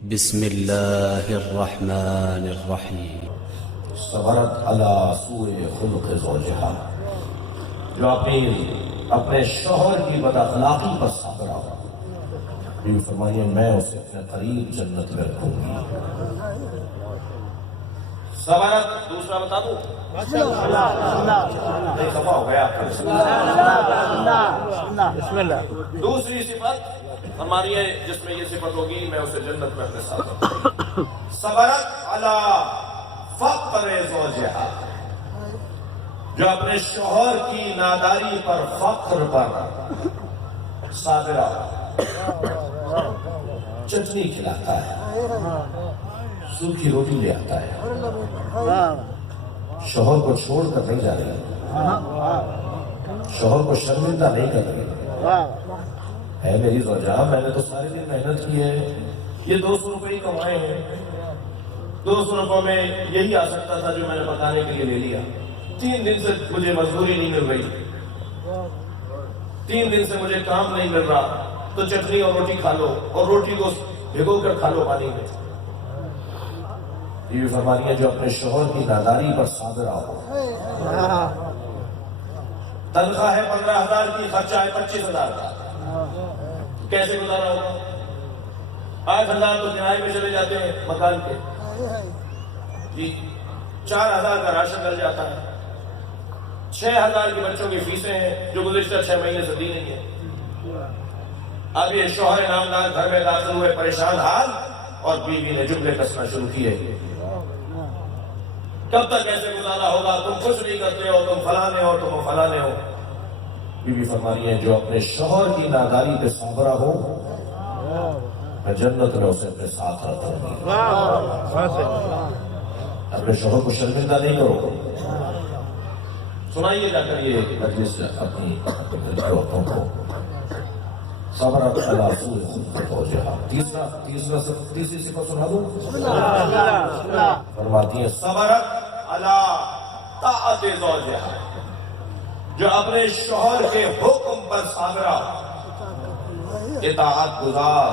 بسم الله الرحمن الرحیم. صبرت علی سوء خلق زوجہا، جو اپنے شوہر کی بد اخلاقی پر صابر ہو، یہ فرمائیے میں اسے اپنے قریب جنت میں رکھوں گی۔ صبرت دوسرا بتا دوں، ایک دفعہ ہو گیا آپ کا بسم اللہ۔ دوسری صفت ہماری ہے جس میں یہ صفت ہوگی میں اسے جنت میں اپنے ساتھ رکھوں گی۔ صبرت علی فقر زوجہا، جو اپنے شوہر کی ناداری پر، فقر پر صابرہ، چٹنی کھلاتا ہے، سوکھی روٹی لے آتا ہے، شوہر کو چھوڑ کر نہیں جا رہی، شوہر کو شرمندہ نہیں کر رہی ہے۔ میری زوجہ، میں نے تو سارے دن محنت کی ہے، یہ 200 روپے ہی کمائے ہیں، 200 روپے میں یہی آ سکتا تھا جو میں نے پکانے کے لیے لے لیا، 3 دن سے مجھے مزدوری نہیں مل رہی، 3 دن سے مجھے کام نہیں مل رہا، تو چٹنی اور روٹی کھا لو، اور روٹی کو بھگو کر کھا لو پانی میں۔ یہ فرمانی ہے جو اپنے شوہر کی ناداری پر صابر ہو، تنخواہ ہے 15,000 کی، خرچہ ہے 25,000 کا، کیسے گزارا ہوگا؟ 8,000 تو کرائے میں چلے جاتے ہیں مکان کے، 4,000 کا راشن ڈل جاتا ہے، 6,000 کی بچوں کی فیسیں ہیں جو گزشتہ 6 مہینے سے دی نہیں ہے۔ اب یہ شوہر نامدار گھر میں داخل ہوئے پریشان حال، اور بیوی نے جملے کسنا شروع کیے، کب تک ایسے گزارا ہوگا؟ تم کچھ نہیں کرتے ہو، تم فلانے ہو، تم فلانے ہو۔ بیوی فرمانی ہے جو اپنے شوہر کی ناداری پہ صابرہ ہو، میں جنت میں اسے اپنے ساتھ رکھوں گی۔ اپنے شوہر کو شرمندہ نہیں کرو۔ سنائیے جا کر یہ مجلس اپنی عورتوں کو، صبرت علی سوء خلق زوجہا۔ تیسری صفت سنا دوں، فرماتی ہے صبرت علی طاعت زوجہا، جو اپنے شوہر کے حکم پر صابرہ، اطاعت گزار،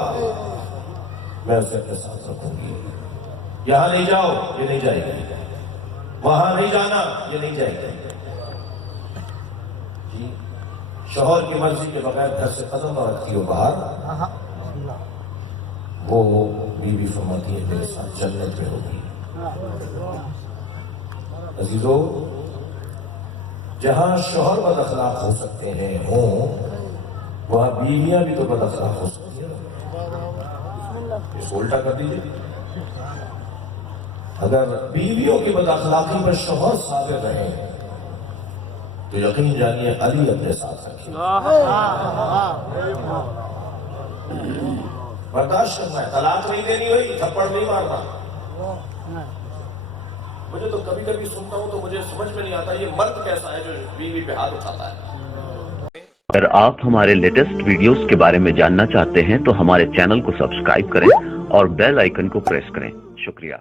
میں اسے اپنے ساتھ رکھوں گی۔ یہاں نہیں جاؤ، یہ نہیں جائے گی، وہاں نہیں جانا، یہ نہیں جائے گی۔ شوہر کی مرضی کے بغیر گھر سے قدم نہ رکھتی ہو باہر، وہ بیوی فرماتی ہے میرے ساتھ جنت میں ہوگی۔ عزیزو، جہاں شوہر بد اخلاق ہو سکتے ہیں ہوں، وہاں بیویاں بھی تو بد اخلاق ہو سکتی ہیں۔ اس کو الٹا کر دیجیے، اگر بیویوں کی بد اخلاقی پر شوہر صابر رہے تو یقین جانیے علی اپنے ساتھ رکھیے۔ برداشت کرنا ہے، طلاق نہیں دینی ہوئی، تھپڑ نہیں مارنا۔ مجھے تو کبھی کبھی سنتا ہوں تو مجھے سمجھ میں نہیں آتا یہ مرد کیسا ہے جو بیوی پہ ہاتھ اٹھاتا ہے۔ اگر آپ ہمارے لیٹسٹ ویڈیوز کے بارے میں جاننا چاہتے ہیں تو ہمارے چینل کو سبسکرائب کریں اور بیل آئیکن کو پریس کریں۔ شکریہ۔